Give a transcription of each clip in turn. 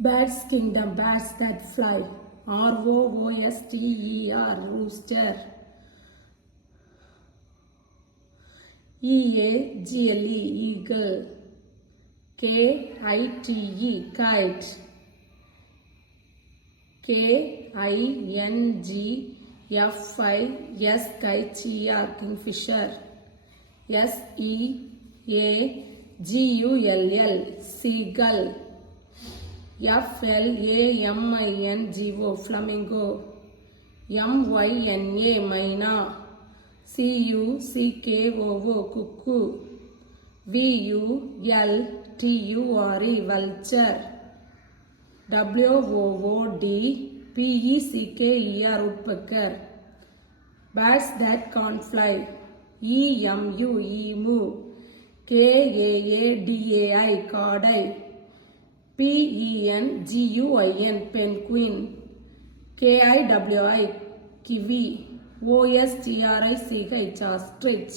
Birds kingdom, birds that fly. Rooster, rooster. Eagle, eagle. Kite, kite. Kingfisher, kingfisher. Seagull, seagull. Flamingo, flamingo. Myna. Cuckoo. Vulture, vulture. Woodpecker, woodpecker. Birds that can't fly. Emu. Kaadai, kaadai. Penguin, penguin. Kiwi, kiwi. Ostrich.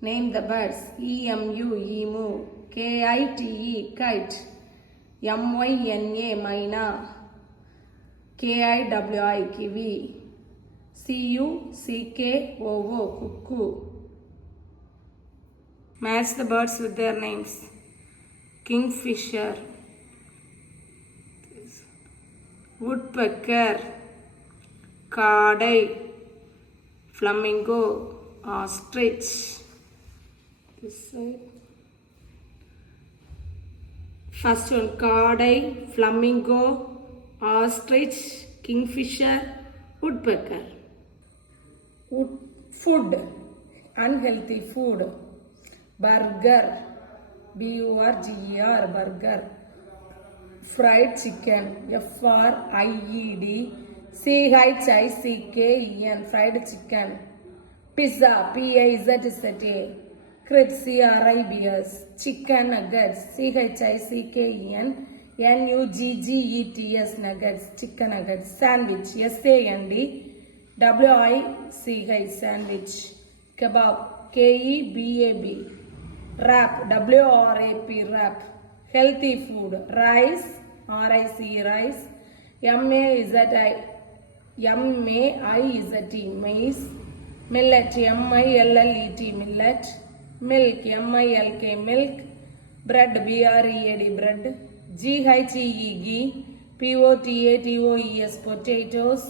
Name the birds. Emu. Kite, kite. Myna, myna. Kiwi, kiwi. Cuckoo, cuckoo. Match the birds with their names. Kingfisher, woodpecker, kaadai, flamingo, ostrich. This side. First one, kaadai, flamingo, ostrich, kingfisher, woodpecker. Food, unhealthy food. Burger, burger, burger. Fried chicken, fried chicken. Fried chicken. Pizza, pizza. Crepes, cribs. Chicken nuggets, nuggets, nuggets. Chicken nuggets. Sandwich, sandwich. Kebab, kebab. Wrap, wrap, wrap. Healthy food. Rice, rice. maize, maize. Millet, millet. Millet. Milk, milk. Milk. Bread, bread, bread. ghee, potatoes, potatoes.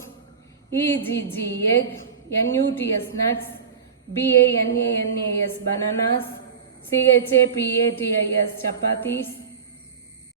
egg, egg. nuts, nuts. bananas. chapatis, chapatis.